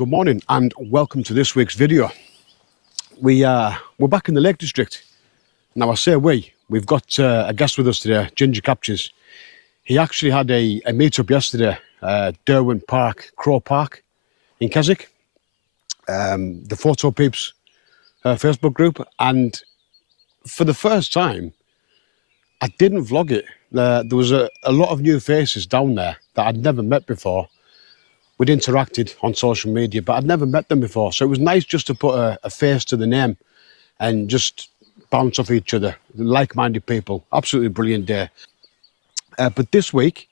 good morning and welcome to this week's video. We're back in the Lake District. Now I say we've got a guest with us today, Ginger Captures. He actually had a meet-up yesterday, Derwent Park, Crow Park in Keswick, the Photo Peeps Facebook group, and for the first time, I didn't vlog it. There was a lot of new faces down there that I'd never met before. We'd interacted on social media, but I'd never met them before. So it was nice just to put a face to the name and just bounce off each other. Like-minded people. Absolutely brilliant day. But this week,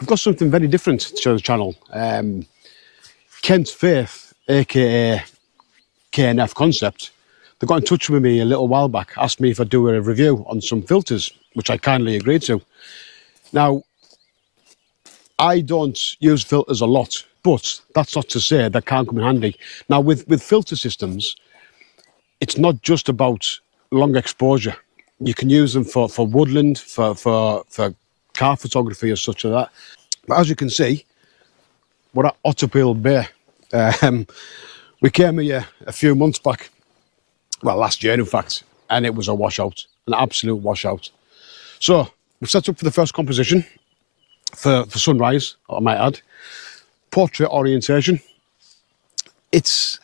we've got something very different to the channel. KENTFAITH, aka KNF Concept, they got in touch with me a little while back, asked me if I'd do a review on some filters, which I kindly agreed to. Now, I don't use filters a lot, but that's not to say that can't come in handy. Now, with filter systems, it's not just about long exposure. You can use them for woodland, for car photography or such like that. But as you can see, we're at Otterpeel Bay. We came here a few months back, well, last year in fact, and it was a washout, an absolute washout. So we've set up for the first composition for sunrise, I might add. Portrait orientation. It's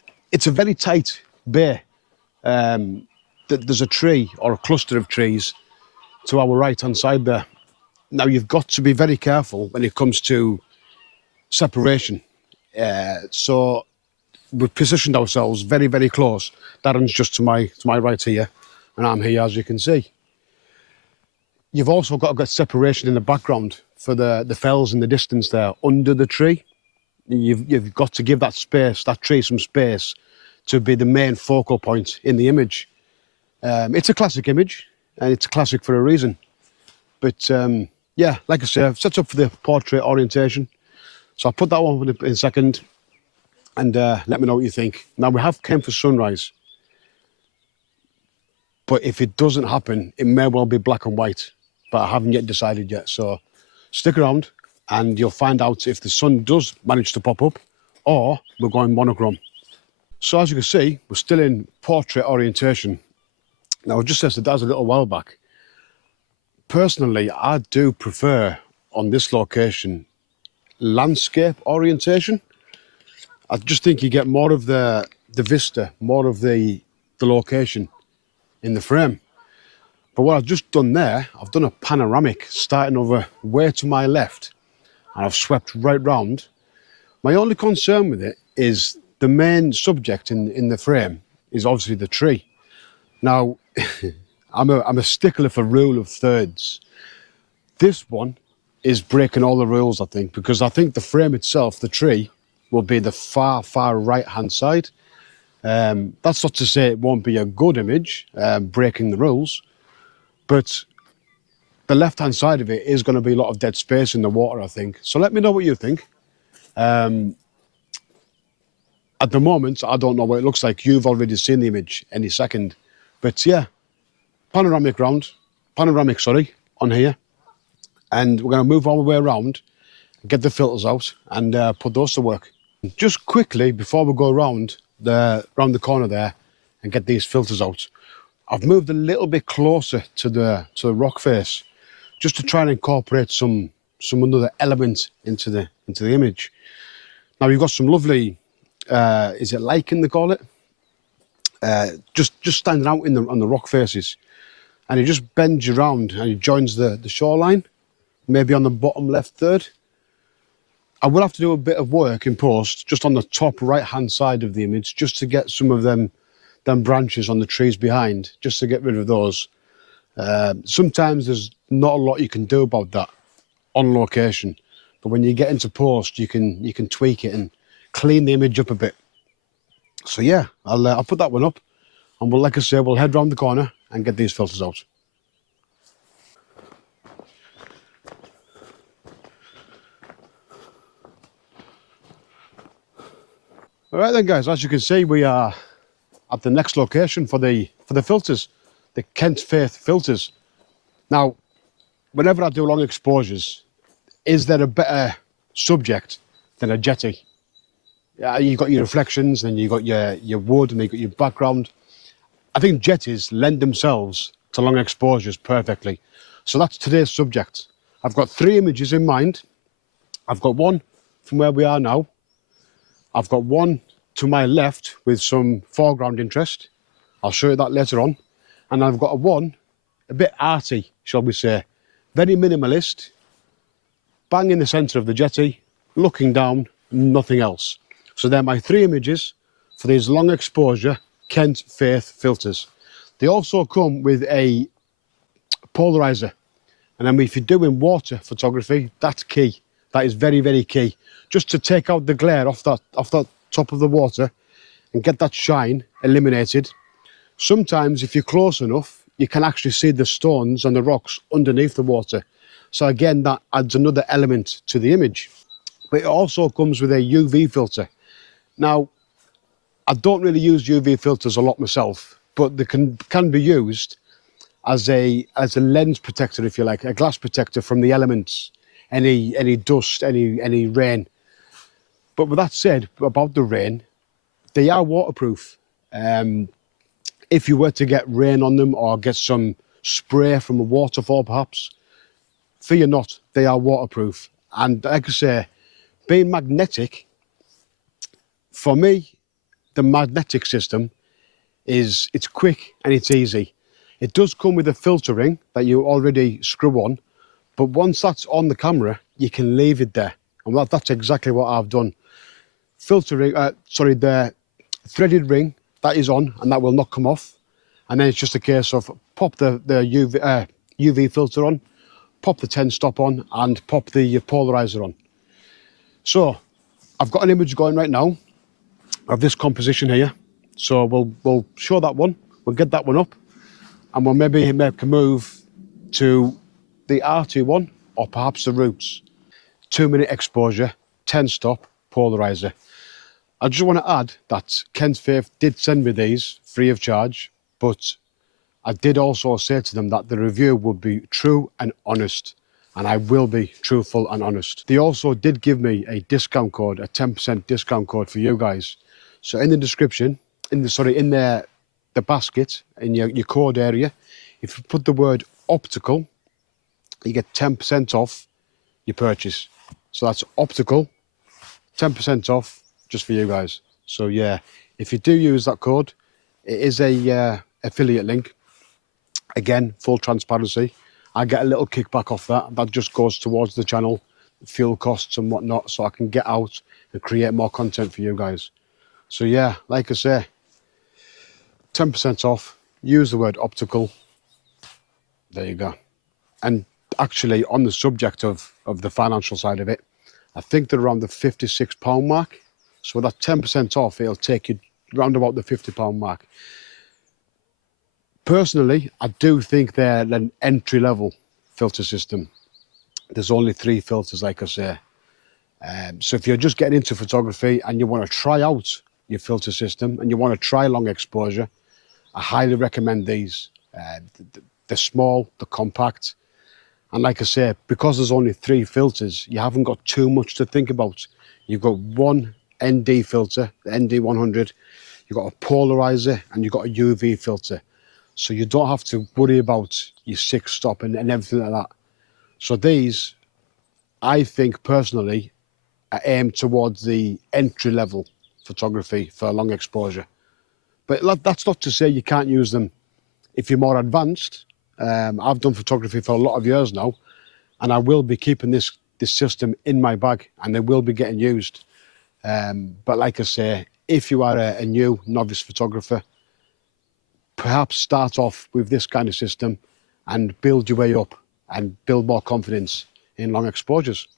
a very tight bay. There's a tree or a cluster of trees to our right hand side there. Now you've got to be very careful when it comes to separation. So we've positioned ourselves very, very close. Darren's just to my right here, and I'm here, as you can see. You've also got to get separation in the background for the fells in the distance there under the tree. You've got to give that space, that tree, some space to be the main focal point in the image. It's a classic image, and it's a classic for a reason. But yeah, like I say, I've set up for the portrait orientation. So I'll put that one in a second, and let me know what you think. Now, we have came for sunrise, but if it doesn't happen, it may well be black and white, but I haven't yet decided yet. So stick around and you'll find out if the sun does manage to pop up or we're going monochrome. So as you can see, we're still in portrait orientation. Now, I just said to Daz a little while back, personally, I do prefer on this location landscape orientation. I just think you get more of the vista, more of the location in the frame. But what I've just done there, I've done a panoramic starting over way to my left, and I've swept right round. My only concern with it is the main subject in the frame is obviously the tree. Now, I'm a stickler for rule of thirds. This one is breaking all the rules, I think, because I think the frame itself, the tree, will be the far, far right-hand side. That's not to say it won't be a good image, breaking the rules, but the left-hand side of it is going to be a lot of dead space in the water, I think. So let me know what you think. At the moment, I don't know what it looks like. You've already seen the image any second. But yeah, panoramic, on here. And we're going to move all the way around, get the filters out and put those to work. Just quickly, before we go round the corner there and get these filters out, I've moved a little bit closer to the rock face, just to try and incorporate some other element into the image. Now you've got some lovely, is it lichen they call it? Just standing out on the rock faces, and he just bends you around and he joins the shoreline, maybe on the bottom left third. I will have to do a bit of work in post, just on the top right-hand side of the image, just to get some of them branches on the trees behind, just to get rid of those. Sometimes there's not a lot you can do about that on location, but when you get into post, you can tweak it and clean the image up a bit. So yeah, I'll put that one up, and we'll, like I say, we'll head round the corner and get these filters out. All right then, guys, as you can see, we are at the next location for the filters, the KENTFAITH filters. Now, whenever I do long exposures, is there a better subject than a jetty? You've got your reflections, then you've got your wood, and you've got your background. I think jetties lend themselves to long exposures perfectly. So that's today's subject. I've got 3 images in mind. I've got one from where we are now. I've got one to my left with some foreground interest. I'll show you that later on. And I've got one a bit arty, shall we say. Very minimalist, bang in the centre of the jetty, looking down, nothing else. So they're my 3 images for these long exposure KENTFAITH filters. They also come with a polarizer. And then if you're doing water photography, that's key. That is very, very key. Just to take out the glare off that top of the water and get that shine eliminated. Sometimes if you're close enough, you can actually see the stones and the rocks underneath the water. So again, that adds another element to the image. But it also comes with a UV filter. Now, I don't really use UV filters a lot myself, but they can be used as a lens protector, if you like, a glass protector from the elements, any dust, any rain. But with that said, about the rain, they are waterproof. If you were to get rain on them or get some spray from a waterfall perhaps, fear not, they are waterproof. And like I say, being magnetic, for me, the magnetic system it's quick and it's easy. It does come with a filter ring that you already screw on, but once that's on the camera, you can leave it there. And that's exactly what I've done. The threaded ring, that is on, and that will not come off. And then it's just a case of pop the UV filter on, pop the 10 stop on, and pop the polarizer on. So I've got an image going right now of this composition here. So we'll show that one, we'll get that one up, and we'll maybe make a move to the arty one, or perhaps the roots. 2-minute exposure, 10 stop, polarizer. I just want to add that KENTFAITH did send me these free of charge, but I did also say to them that the review would be true and honest, and I will be truthful and honest. They also did give me a discount code, a 10% discount code for you guys. So in the description, in the basket, in your code area, if you put the word optical, you get 10% off your purchase. So that's optical, 10% off just for you guys. So yeah, if you do use that code, it is a affiliate link. Again, full transparency. I get a little kickback off that. That just goes towards the channel, fuel costs and whatnot, so I can get out and create more content for you guys. So yeah, like I say, 10% off, use the word optical. There you go. And actually, on the subject of the financial side of it, I think they're around the £56 mark. So with that 10% off, it'll take you round about the £50 mark. Personally, I do think they're an entry-level filter system. There's only 3 filters, like I say. So if you're just getting into photography and you want to try out your filter system and you want to try long exposure, I highly recommend these. They're small, they're compact. And like I say, because there's only 3 filters, you haven't got too much to think about. You've got one ND filter, the ND100, you've got a polarizer, and you've got a UV filter. So you don't have to worry about your 6 stop and everything like that. So these, I think personally, are aimed towards the entry-level photography for long exposure. But that's not to say you can't use them if you're more advanced. I've done photography for a lot of years now, and I will be keeping this system in my bag, and they will be getting used. But like I say, if you are a new novice photographer, perhaps start off with this kind of system and build your way up and build more confidence in long exposures.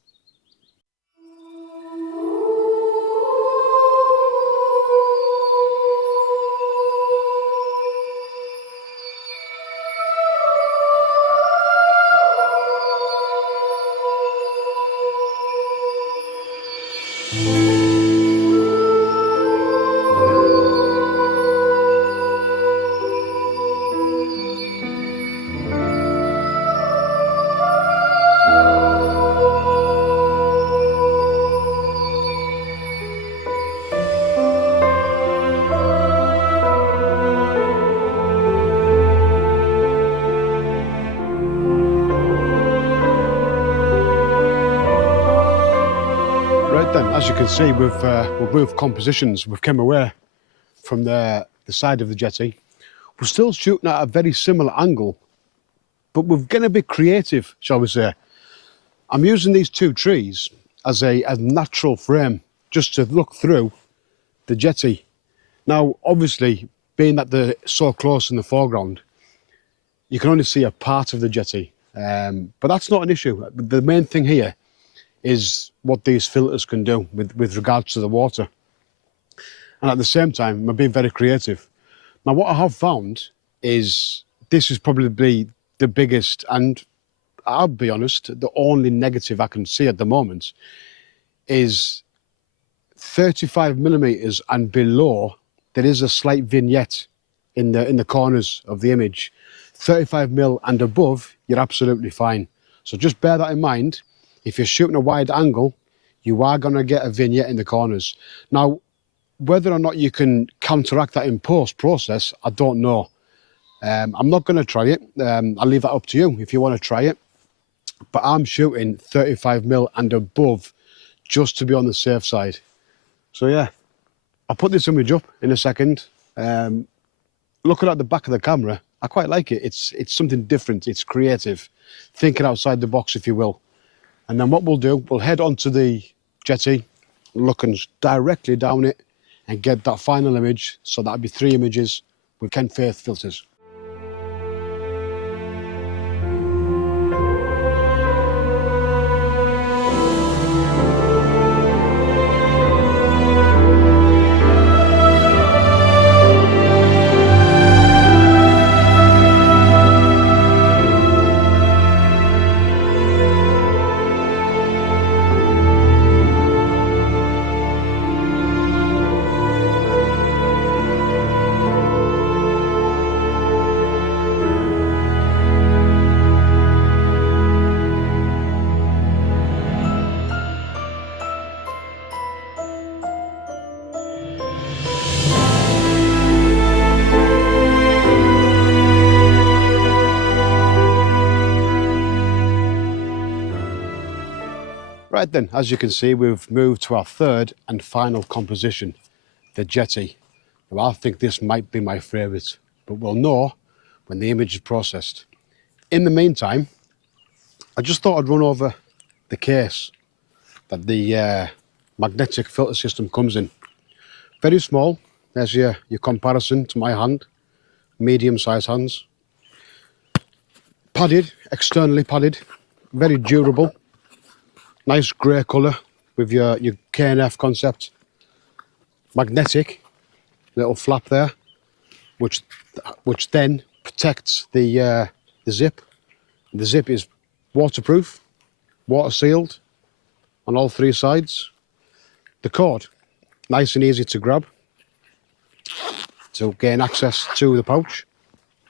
see, we've moved compositions. We've come away from the side of the jetty. We're still shooting at a very similar angle, but we're getting a bit creative, shall we say. I'm using these two trees as a natural frame just to look through the jetty. Now, obviously, being that they're so close in the foreground, you can only see a part of the jetty, but that's not an issue. The main thing here is what these filters can do with regards to the water. And at the same time, I'm being very creative. Now, what I have found is this is probably the biggest, and I'll be honest, the only negative I can see at the moment is 35mm and below. There is a slight vignette in the corners of the image. 35mm and above, you're absolutely fine. So just bear that in mind. If you're shooting a wide angle, you are going to get a vignette in the corners. Now, whether or not you can counteract that in post-process, I don't know. I'm not going to try it. I'll leave that up to you if you want to try it. But I'm shooting 35mm and above just to be on the safe side. So yeah, I'll put this image up in a second. Looking at the back of the camera, I quite like it. It's something different. It's creative. Thinking outside the box, if you will. And then what we'll do, we'll head onto the jetty, looking directly down it and get that final image. So that'll be 3 images with KENTFAITH filters. Right then, as you can see, we've moved to our third and final composition, the jetty. Now, I think this might be my favourite, but we'll know when the image is processed. In the meantime, I just thought I'd run over the case that the magnetic filter system comes in. Very small. There's your comparison to my hand, medium-sized hands. Padded, externally padded, very durable. Nice grey colour with your KNF concept. Magnetic, little flap there, which then protects the zip. The zip is waterproof, water sealed on all 3 sides. The cord, nice and easy to grab to gain access to the pouch.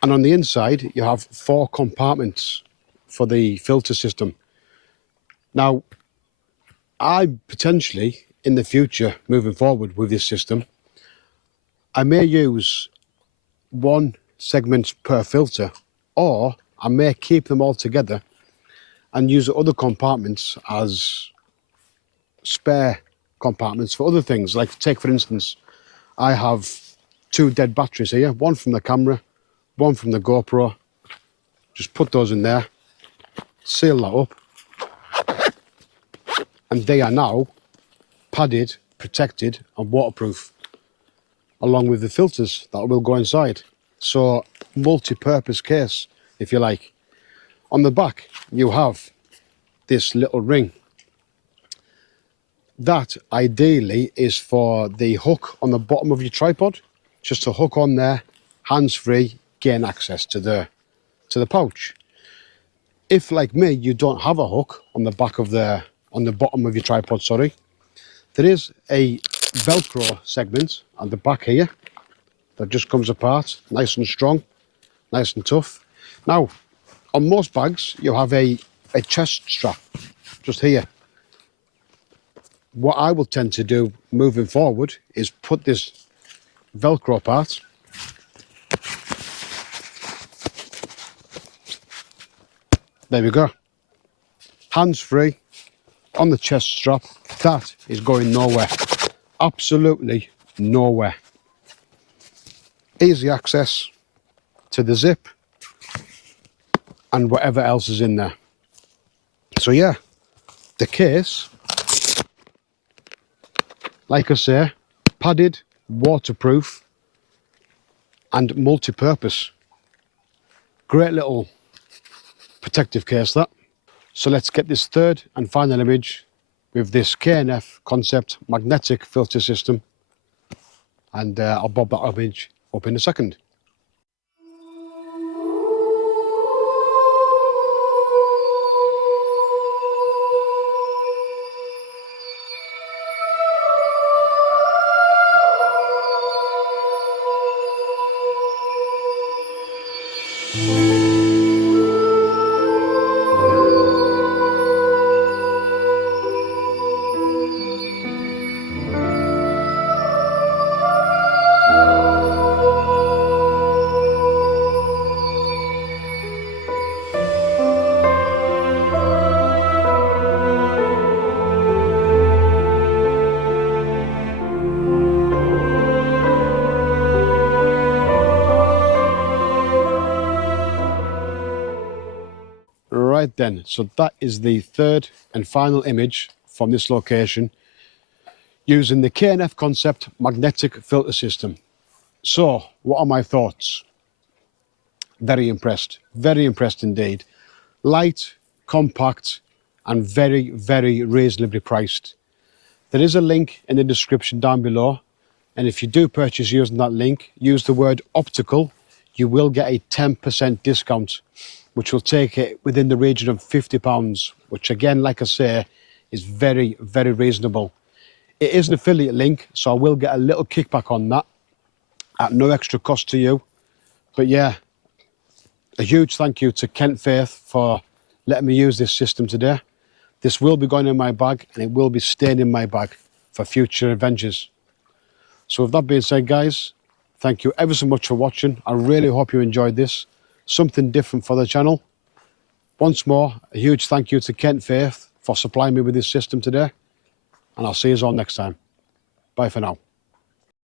And on the inside, you have 4 compartments for the filter system. Now, I potentially, in the future, moving forward with this system, I may use 1 segment per filter, or I may keep them all together and use other compartments as spare compartments for other things. Like, take for instance, I have 2 dead batteries here, 1 from the camera, 1 from the GoPro. Just put those in there, seal that up, and they are now padded, protected and waterproof, along with the filters that will go inside. So, multi-purpose case, if you like. On the back, you have this little ring. That, ideally, is for the hook on the bottom of your tripod. Just to hook on there, hands-free, gain access to the pouch. If, like me, you don't have a hook on the bottom of your tripod, sorry, there is a Velcro segment on the back here that just comes apart, nice and strong, nice and tough. Now, on most bags, you have a chest strap just here. What I will tend to do moving forward is put this Velcro part there we go, hands free on the chest strap, That is going nowhere. Absolutely nowhere. Easy access to the zip and whatever else is in there. So yeah, the case, like I say, padded, waterproof and multi-purpose. Great little protective case that. So let's get this third and final image with this KNF Concept magnetic filter system, and I'll bob that image up in a second. Right then, so that is the third and final image from this location using the KNF Concept magnetic filter system. So, what are my thoughts? Very impressed indeed. Light, compact, and very, very reasonably priced. There is a link in the description down below, and if you do purchase using that link, use the word optical, you will get a 10% discount, which will take it within the region of £50, which again, like I say, is very, very reasonable. It is an affiliate link, so I will get a little kickback on that at no extra cost to you. But yeah, a huge thank you to KENTFAITH for letting me use this system today. This will be going in my bag, and it will be staying in my bag for future adventures. So with that being said, guys, thank you ever so much for watching. I really hope you enjoyed this. Something different for the channel. Once more, a huge thank you to KENTFAITH for supplying me with this system today. And I'll see you all next time. Bye for now.